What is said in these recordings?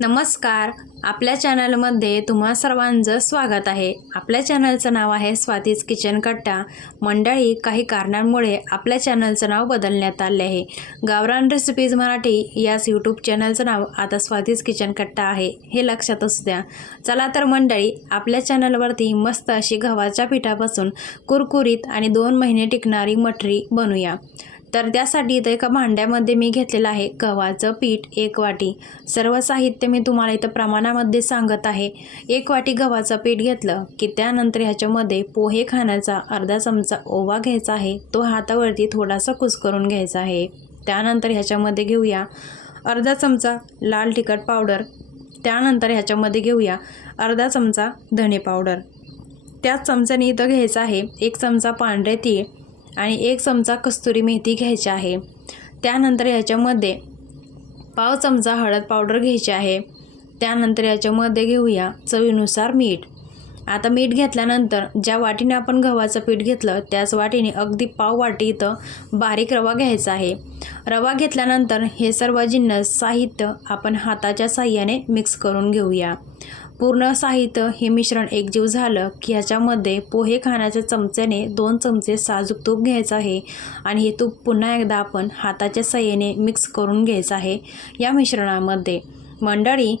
नमस्कार. आपल्या चॅनलमध्ये तुम्हा सर्वांचं स्वागत आहे. आपल्या चॅनलचं नाव आहे स्वातीज किचन कट्टा. मंडळी काही कारणांमुळे आपल्या चॅनलचं नाव बदलण्यात आले आहे. गावरान रेसिपीज मराठी याच यूट्यूब चॅनलचं नाव आता स्वातीज किचन कट्टा आहे हे लक्षात असू द्या. चला तर मंडळी आपल्या चॅनलवरती मस्त अशी गव्हाच्या पिठापासून कुरकुरीत आणि दोन महिने टिकणारी मठरी बनवूया तर त्यासाठी इथं एका भांड्यामध्ये मी घेतलेलं आहे गव्हाचं पीठ एक वाटी. सर्व साहित्य मी तुम्हाला इथं प्रमाणामध्ये सांगत आहे. एक वाटी गव्हाचं पीठ घेतलं की त्यानंतर ह्याच्यामध्ये पोहे खाण्याचा अर्धा चमचा ओवा घ्यायचा आहे. तो हातावरती थोडासा कुस्करून घ्यायचा आहे. त्यानंतर ह्याच्यामध्ये घेऊया अर्धा चमचा लाल तिखट पावडर. त्यानंतर ह्याच्यामध्ये घेऊया अर्धा चमचा धणे पावडर. त्याच चमच्याने इथं घ्यायचं आहे एक चमचा पांढरे तीळ. आणि एक चमचा कस्तुरी मेथी घ्यायची आहे. त्यानंतर ह्याच्यामध्ये पाव चमचा हळद पावडर घ्यायची आहे. त्यानंतर याच्यामध्ये घेऊया चवीनुसार मीठ. आता मीठ घेतल्यानंतर ज्या वाटीने आपण गव्हाचं पीठ घेतलं त्याच वाटीने अगदी पाव वाटी इथं बारीक रवा घ्यायचा आहे. रवा घेतल्यानंतर हे सर्व जिन्नस साहित्य आपण हाताच्या साह्याने मिक्स करून घेऊया. पूर्ण साहित्य हे मिश्रण एकजीव झालं की ह्याच्यामध्ये पोहे खाण्याच्या चमच्याने दोन चमचे साजूक तूप घ्यायचं आहे आणि हे तूप पुन्हा एकदा आपण हाताच्या साह्याने मिक्स करून घ्यायचं आहे या मिश्रणामध्ये. मंडळी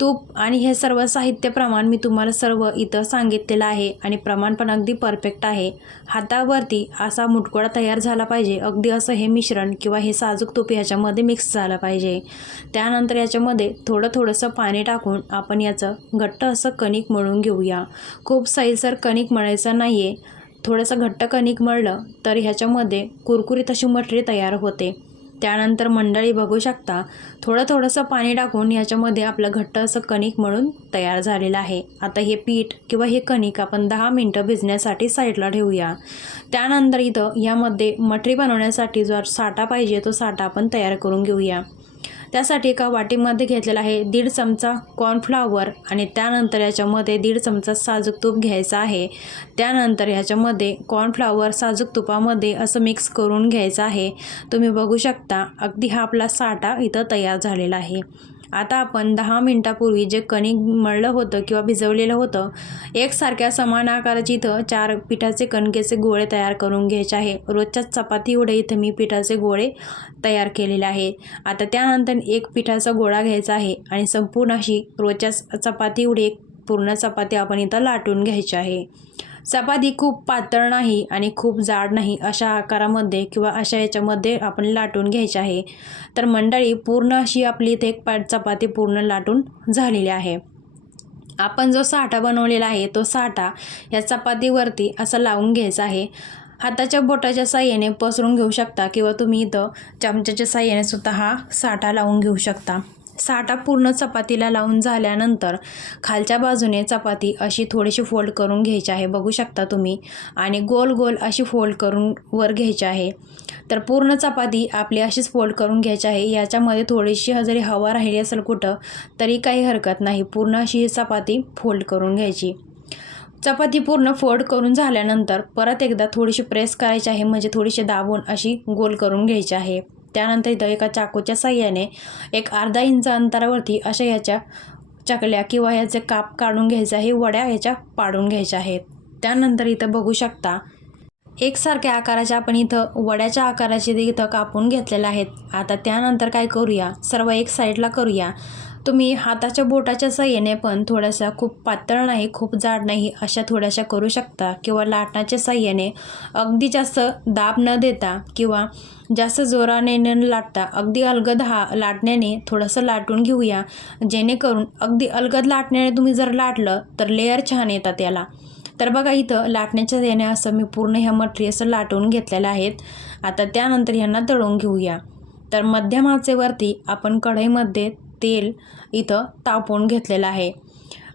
तूप आणि हे सर्व साहित्य प्रमाण मी तुम्हाला सर्व इथं सांगितलेलं आहे आणि प्रमाण पण अगदी परफेक्ट आहे. हातावरती असा मुटकोडा तयार झाला पाहिजे. अगदी असं हे मिश्रण किंवा हे साजूक तूप ह्याच्यामध्ये मिक्स झालं पाहिजे. त्यानंतर याच्यामध्ये थोडं थोडंसं पाणी टाकून आपण याचं घट्ट असं कणिक मळून घेऊया. खूप सैलसर कणिक मळायचं नाही आहे थोडंसं घट्ट कणिक मळलं तर ह्याच्यामध्ये कुरकुरीत अशी मटरी तयार होते. त्यानंतर मंडळी बघू शकता थोडं थोडंसं पाणी टाकून याच्यामध्ये आपलं घट्ट असं कणिक म्हणून तयार झालेलं आहे. आता हे पीठ किंवा हे कणिक आपण दहा मिनटं भिजण्यासाठी साईडला ठेवूया. त्यानंतर इथं यामध्ये मटरी बनवण्यासाठी जो साठा पाहिजे तो साठा आपण तयार करून घेऊया. त्यासाठी एका वाटीमध्ये घेतलेला आहे दीड चमचा कॉर्नफ्लावर आणि त्यानंतर याच्यामध्ये दीड चमचा साजूक तूप घ्यायचा आहे. त्यानंतर ह्याच्यामध्ये कॉर्नफ्लावर साजूक तुपामध्ये असं मिक्स करून घ्यायचं आहे. तुम्ही बघू शकता अगदी हा आपला साठा इथं तयार झालेला आहे. आता आपण दहा मिनटापूर्वी जे कणिक मळलं होतं किंवा भिजवलेलं होतं एकसारख्या समान आकाराची इथं चार पिठाचे कणकेचे गोळे तयार करून घ्यायचे आहे. रोजच्या चपाती एवढे इथं मी पिठाचे गोळे तयार केलेले आहे. आता त्यानंतर एक पिठाचा गोळा घ्यायचा आहे आणि संपूर्ण अशी रोजच्या चपाती एवढी एक पूर्ण चपाती आपण इथं लाटून घ्यायची आहे. चपाती खूप पातळ नाही आणि खूप जाड नाही अशा आकारामध्ये किंवा अशा याच्यामध्ये आपण लाटून घ्यायची आहे. तर मंडळी पूर्ण अशी आपली इथे एक पाट चपाती पूर्ण लाटून झालेली आहे. आपण जो साठा बनवलेला आहे तो साठा या चपातीवरती असं लावून घ्यायचा आहे. हाताच्या बोटाच्या साह्याने पसरून घेऊ शकता किंवा तुम्ही इथं चमच्याच्या साह्याने सुद्धा हा साठा लावून घेऊ शकता. साठा पूर्ण चपातीला लावून झाल्यानंतर खालच्या बाजूने चपाती अशी थोडीशी फोल्ड करून घ्यायची आहे. बघू शकता तुम्ही. आणि गोल गोल अशी फोल्ड करून वर घ्यायची आहे. तर पूर्ण चपाती आपली अशीच फोल्ड करून घ्यायची आहे. याच्यामध्ये थोडीशी जरी हवा राहिली असेल कुठं तरी काही हरकत नाही. पूर्ण अशी ही चपाती फोल्ड करून घ्यायची. चपाती पूर्ण फोल्ड करून झाल्यानंतर परत एकदा थोडीशी प्रेस करायची आहे. म्हणजे थोडीशी दाबून अशी गोल करून घ्यायची आहे. त्यानंतर इथं एका चाकूच्या साह्याने एक अर्धा इंच अंतरावरती अशा ह्याच्या चकल्या किंवा ह्याचे काप काढून घ्यायचे आहे वड्या ह्याच्या पाडून घ्यायच्या आहेत. त्यानंतर इथं बघू शकता एकसारख्या आकाराच्या आपण इथं वड्याच्या आकाराचे ते इथं कापून घेतलेले आहेत. आता त्यानंतर काय करूया? सर्व एक साईडला करूया. तुम्ही हाताच्या बोटाच्या साह्याने पण थोड्याशा खूप पातळ नाही खूप जाड नाही अशा थोड्याशा करू शकता किंवा लाटण्याच्या साह्याने अगदी जास्त दाब न देता किंवा जास्त जोराने न लाटता अगदी अलगद हा लाटण्याने थोडंसं लाटून घेऊया. जेणेकरून अगदी अलगद लाटण्याने तुम्ही जर लाटलं तर लेअर छान येतात याला. तर बघा इथं लाटण्याच्या देणे असं मी पूर्ण ह्या मटरी असं लाटून घेतलेल्या आहेत. आता त्यानंतर ह्यांना तळून घेऊया. तर मध्यम आचेवरती आपण कढईमध्ये तेल इथं तापवून घेतलेलं आहे.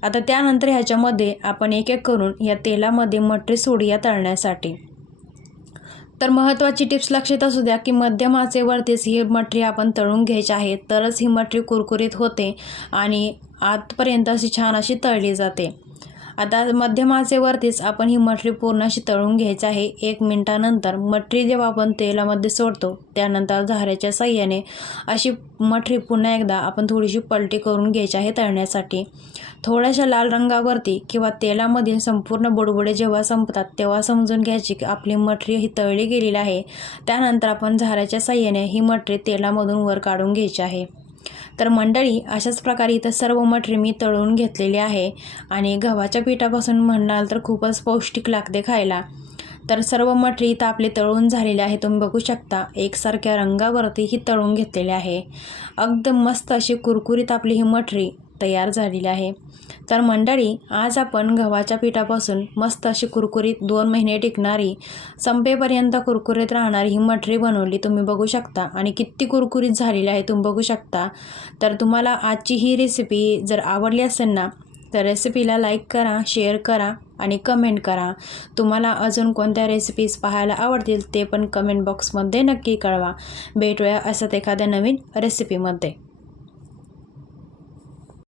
आता त्यानंतर ह्याच्यामध्ये आपण एक एक करून या तेलामध्ये मटरी सोडूया तळण्यासाठी. तर महत्त्वाची टिप्स लक्षात असू द्या की मध्यम आचेवरतीच ही मटरी आपण तळून घ्यायची आहे तरच ही मटरी कुरकुरीत होते आणि आतपर्यंत अशी छान अशी तळली जाते. आता मध्यम आचेवरतीच आपण ही मटरी पूर्ण अशी तळून घ्यायची आहे. एक मिनटानंतर मटरी जेव्हा आपण तेलामध्ये सोडतो त्यानंतर झाऱ्याच्या साह्याने अशी मटरी पुन्हा एकदा आपण थोडीशी पलटी करून घ्यायची आहे तळण्यासाठी. थोड्याशा लाल रंगावरती किंवा तेलामधील संपूर्ण बुडबुडे जेव्हा संपतात तेव्हा समजून घ्यायची की आपली मटरी ही तळली गेलेली आहे. त्यानंतर आपण झाऱ्याच्या साह्याने ही मटरी तेलामधून वर काढून घ्यायची आहे. तर मंडळी अशाच प्रकारे इथं सर्व मटरी मी तळून घेतलेली आहे आणि गव्हाच्या पिठापासून म्हणाल तर खूपच पौष्टिक लागते खायला. तर सर्व मटरी इथं आपले तळून झालेले आहे तुम्ही बघू शकता. एकसारख्या रंगावरती ही तळून घेतलेली आहे. अगदी मस्त अशी कुरकुरीत आपली ही मटरी. तयार झालेली आहे. तर मंडळी आज आपण गव्हाच्या पिठापासून मस्त अशी कुरकुरीत दोन महिने टिकणारी संपेपर्यंत कुरकुरीत राहणारी ही मठरी बनवली तुम्ही बघू शकता. आणि किती कुरकुरीत झालेली आहे तुम्ही बघू शकता. तर तुम्हाला आजची ही रेसिपी जर आवडली असेल ना तर रेसिपीला लाईक करा शेअर करा आणि कमेंट करा. तुम्हाला अजून कोणत्या रेसिपीज पाहायला आवडतील ते पण कमेंट बॉक्समध्ये नक्की कळवा. भेटूया असंच एखाद्या नवीन रेसिपीमध्ये